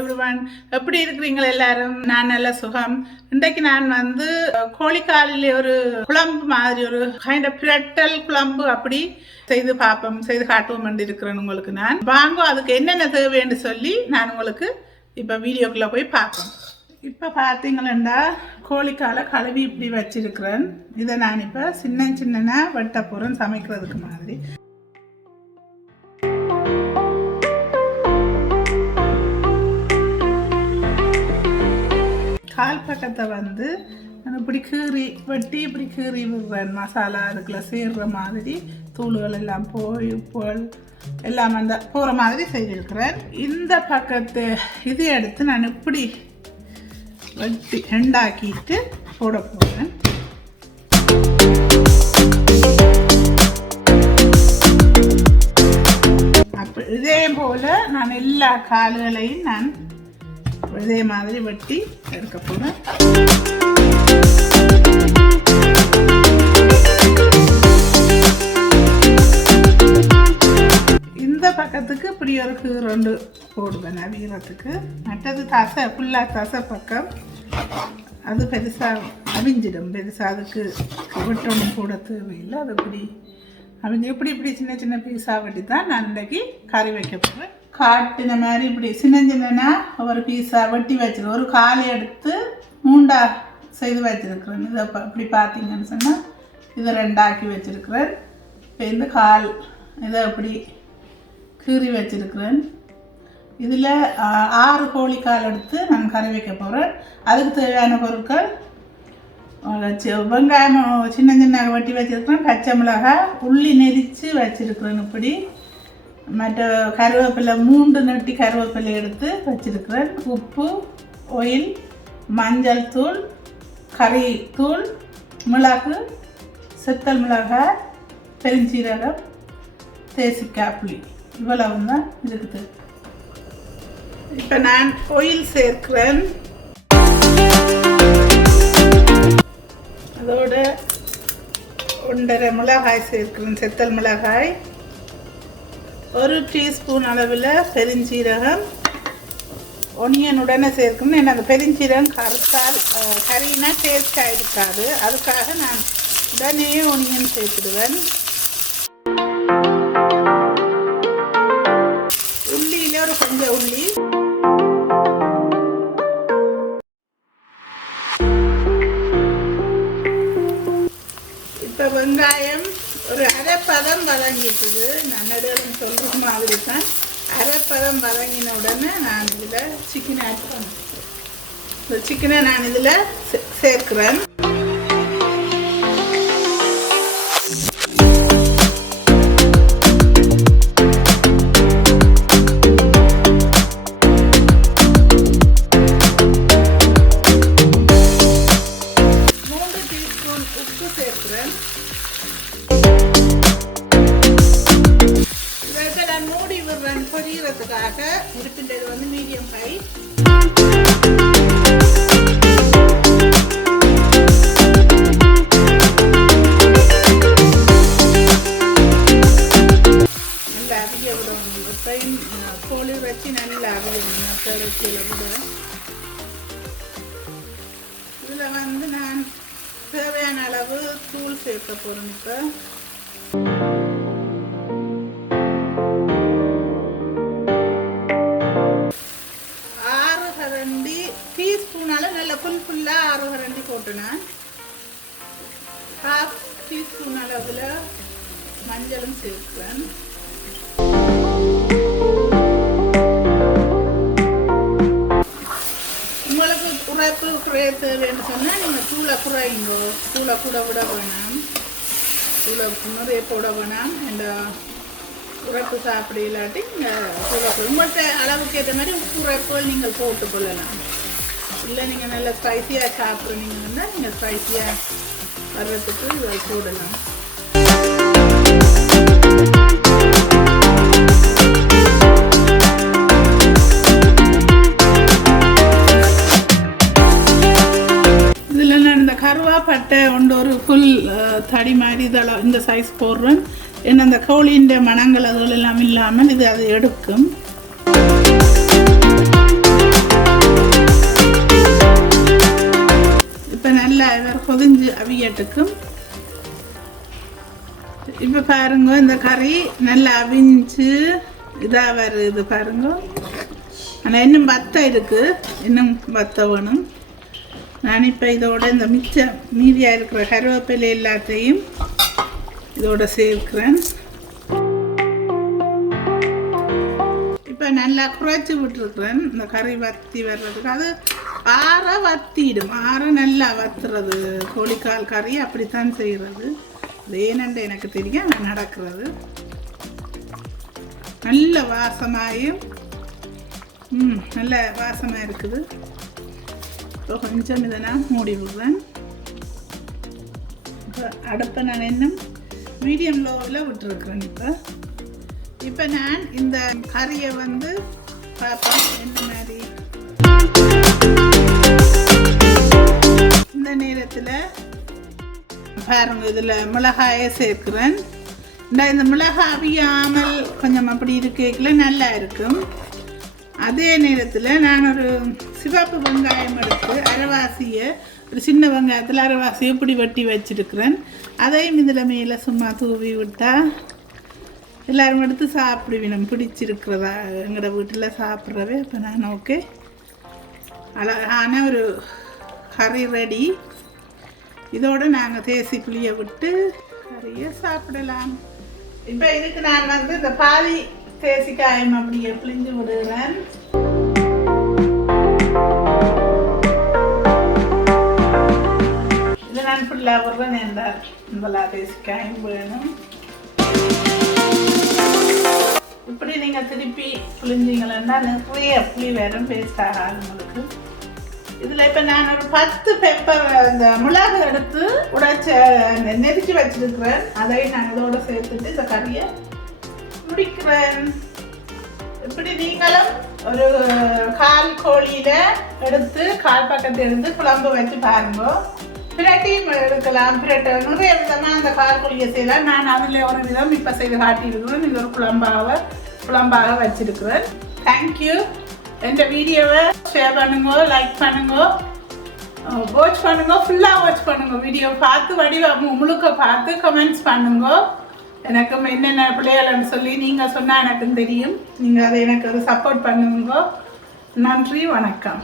everyone. எப்படி இருக்கீங்க எல்லாரும்? நான் நல்ல சுகம். இன்றைக்கு நான் வந்து கோழிக்காலிலே ஒரு குழம்பு மாதிரி ஒரு கைண்ட் ஆஃப் பிரட்டல் குழம்பு அப்படி செய்து காட்டுவோம் என்று இருக்கிறேன் உங்களுக்கு. நான் வாங்க அதுக்கு என்னென்ன தேவைன்னு சொல்லி நான் உங்களுக்கு இப்போ வீடியோக்குள்ள போய் பார்ப்போம். இப்போ பார்த்தீங்களா கோழிக்காலை கழுவி இப்படி வச்சிருக்கிறேன். இதை நான் இப்போ சின்ன வெட்ட போகிறேன் சமைக்கிறதுக்கு மாதிரி. கால் பக்கத்தை வந்து நான் இப்படி வெட்டி இப்படி கீறி விடுறேன். மசாலா அதுக்குள்ள சேர்ற மாதிரி தூள்கள் எல்லாம் போய் உப்புகள் எல்லாம் அந்த போகிற மாதிரி செய்திருக்கிறேன். இந்த பக்கத்து இது எடுத்து நான் இப்படி வெட்டி ரெண்டாக்கிட்டு போட போகிறேன். அப்போ இதே போல் நான் எல்லா கால்களையும் நான் இதே மாதிரி வெட்டி எடுக்க போகிறேன். இந்த பக்கத்துக்கு இப்படி ஒரு கீரண்டு போடுவேன் அவிகிறதுக்கு. மற்றது தசை ஃபுல்லாக தசை பக்கம் அது பெருசாக அவிஞ்சிடும். பெருசாக அதுக்கு வெட்டணும் போட தேவையில்லை. அது இப்படி இப்படி சின்ன பீஸாக வெட்டி தான் நான் இன்றைக்கி கறி வைக்க போகிறேன். காட்டின மாதிரி இப்படி சின்ன ஒரு பீஸாக வெட்டி வச்சிருக்கேன். ஒரு காலை எடுத்து மூண்டா செய்து வச்சிருக்கிறேன். இதை இப்படி பார்த்தீங்கன்னு சொன்னால் இதை ரெண்டாக்கி வச்சிருக்கிறேன். இப்போ இந்த கால் இதை இப்படி கீறி வச்சிருக்கிறேன். இதில் 6 கோழிக்கால் எடுத்து நான் கறி வைக்க போகிறேன். அதுக்கு தேவையான பொருட்கள் வெங்காயம் சின்ன வெட்டி வச்சிருக்கிறேன், பச்சை மிளகாய், உள்ளி நெரிச்சு வச்சிருக்கிறேன். இப்படி மற்ற கருவேப்பிலை 3 நெட்டி கருவேப்பிலை எடுத்து வச்சிருக்கிறேன். உப்பு, ஆயில், மஞ்சள் தூள், கறி தூள், மிளகு, செத்தல் மிளகாய், பெருஞ்சீரகம், தேசிக்காய், புளி, இவ்வளவு தான் இருக்குது. இப்போ நான் ஆயில் சேர்க்கிறேன். அதோட 1.5 மிளகாய் சேர்க்கிறேன், செத்தல் மிளகாய், 1 டீஸ்பூன் அளவில் பெருஞ்சீரகம். ஒனியனுடனே சேர்க்கணும். ஏன்னா அந்த பெருஞ்சீரகம் கருத்தால் கறினா டேஸ்டாக இருக்காது. அதுக்காக நான் உடனே ஒனியன் சேர்த்துடுவேன். உள்ளியில் ஒரு கொஞ்சம் உள்ளி, இப்போ வெங்காயம் ஒரு அரைப்பதம் வதங்கிட்டுது. நான் நடுவில் சொல்கிற மாதிரி தான் அரைப்பதம் வதங்கின உடனே நான் இதில் சிக்கன் ஆட் பண்ணுறேன். இந்த சிக்கனை நான் இதில் சேர்க்கிறேன். மூடி விடுறேன் பொரியறதுக்காக. இருக்கின்றது வந்து மீடியம் ஹை. நல்லா அவிய விடணும். கோழி வச்சு நல்லா அவியணும். விடுவேன். இதில் வந்து நான் தேவையான அளவு தூள் சேர்க்க போகிறேன். இப்போ டீஸ்பூனால நல்ல ஃபுல்லாக 6 கரண்டி போட்டேன். 1/2 டீஸ்பூன் அளவில் மஞ்சளும் சேர்க்கிறேன். உங்களுக்கு உரைப்பு குறைய தேவைன்னு சொன்னால் நீங்கள் தூளை குறையுங்கோ. தூளை கூட விட வேணாம், தூளை நிறைய போட வேணாம். இந்த உரைப்பு சாப்பிட இல்லாட்டி நீங்கள் தூளை உங்கள்கிட்ட அளவுக்கு ஏற்ற மாதிரி உரைப்புகள் நீங்கள் போட்டு கொள்ளலாம். இல்லை நீங்கள் நல்லா ஸ்பைஸியாக சாப்பிட்றீங்கன்னா நீங்கள் ஸ்பைஸியாக வர்றதுக்கு இதை போடலாம். இதில் நான் இந்த கருவாப்பட்டை ஒரு ஃபுல் தடி மாதிரி இதெல்லாம் இந்த சைஸ் போடுறேன். ஏன்னா அந்த கோழியின் மணங்கள் அதுகள் எல்லாம் இல்லாமல் இது அது எடுக்கும். அவியட்டுக்கும். இப்போ பாருங்க இந்த கறி நல்லா அவிஞ்சு இதாக வருது பாருங்க. ஆனால் இன்னும் வத்த இருக்குது, இன்னும் வத்த வேணும். நான் இப்போ இதோட இந்த மீதியாக இருக்கிற கருவேப்பிலை எல்லாத்தையும் இதோட சேர்க்கிறேன். இப்போ நல்லா குறைச்சி விட்டுருக்குறேன் இந்த கறி வத்தி வர்றதுக்கு. அது ஆற வத்திடும், ஆற நல்லா வத்துறது. கோழிக்கால் கறி அப்படித்தான் செய்கிறது. அது ஏனென்று எனக்கு தெரியும், நான் நடக்கிறது. நல்ல வாசமாயும் நல்ல வாசமாக இருக்குது. இப்போ கொஞ்சம் இதை நான் மூடி விடுறேன். இப்போ அடுப்பை நான் இன்னும் மீடியம் லோவில் விட்டுருக்குறேன். இப்போ நான் இந்த கறியை வந்து பார்ப்பேன் என்ன மாதிரி. இந்த நேரத்தில் பாருங்க இதில் மிளகாயை சேர்க்கிறேன். இந்த மிளகாய் அவியாமல் கொஞ்சம் அப்படி இருக்கல நல்லா இருக்கும். அதே நேரத்தில் நான் ஒரு சிவப்பு வெங்காயம் எடுத்து அரைவாசியை, ஒரு சின்ன வெங்காயத்தில் அரைவாசியை இப்படி வெட்டி வச்சிருக்கிறேன். அதையும் இதில் மேலே சும்மா தூவி விட்டால் எல்லோரும் எடுத்து சாப்பிடுவினம். பிடிச்சிருக்கிறதா எங்களோட வீட்டில் சாப்பிட்றவே. இப்போ நான் ஓகே அழகான ஒரு கறி ரெடி. இதோடு நாங்கள் தேசி புளியை விட்டு கறியை சாப்பிடலாம். இப்போ இதுக்கு நான் வந்து இந்த பாதி தேசிக்காயம் அப்படியே பிழிஞ்சு விடுகிறேன். இது நான் ஃபுல்லாக விடுறேன். இந்த தேசிக்காயம் வேணும். இப்படி நீங்கள் திருப்பி புளிஞ்சிங்களா நிறைய புளி வேறும் பேஸ்ட் ஆகாது உங்களுக்கு. இதில் இப்போ நான் ஒரு 10 பெப்பர் இந்த மிளகு எடுத்து உடைச்ச நெருக்கி வச்சிருக்கிறேன். அதை நான் இதோடு சேர்த்துட்டு இந்த கறியை முடிக்கிறேன். இப்படி நீங்களும் ஒரு கால் கோழியில் எடுத்து கால் பக்கத்தை எடுத்து குழம்பு வச்சு பாருங்க. பிரட்டியும் எடுக்கலாம். பிரட்டை நிறைய விதமாக அந்த கால் கோழியை செய்யலாம். நான் அதில் ஒரு விதம் இப்போ செய்து காட்டியிருக்கிறேன். இது ஒரு குழம்பாக வச்சிருக்கிறேன். தேங்க்யூ. இந்த வீடியோவை ஷேர் பண்ணுங்க, லைக் பண்ணுங்க, வாட்ச் பண்ணுங்க, ஃபுல்லாக வாட்ச் பண்ணுங்க. வீடியோ பார்த்து முழுக்க பார்த்து கமெண்ட்ஸ் பண்ணுங்க. எனக்கு என்னென்ன பிள்ளைகள்னு சொல்லி நீங்கள் சொன்னால் எனக்கும் தெரியும். நீங்கள் அதை எனக்கு ஒரு சப்போர்ட் பண்ணுங்க. நன்றி, வணக்கம்.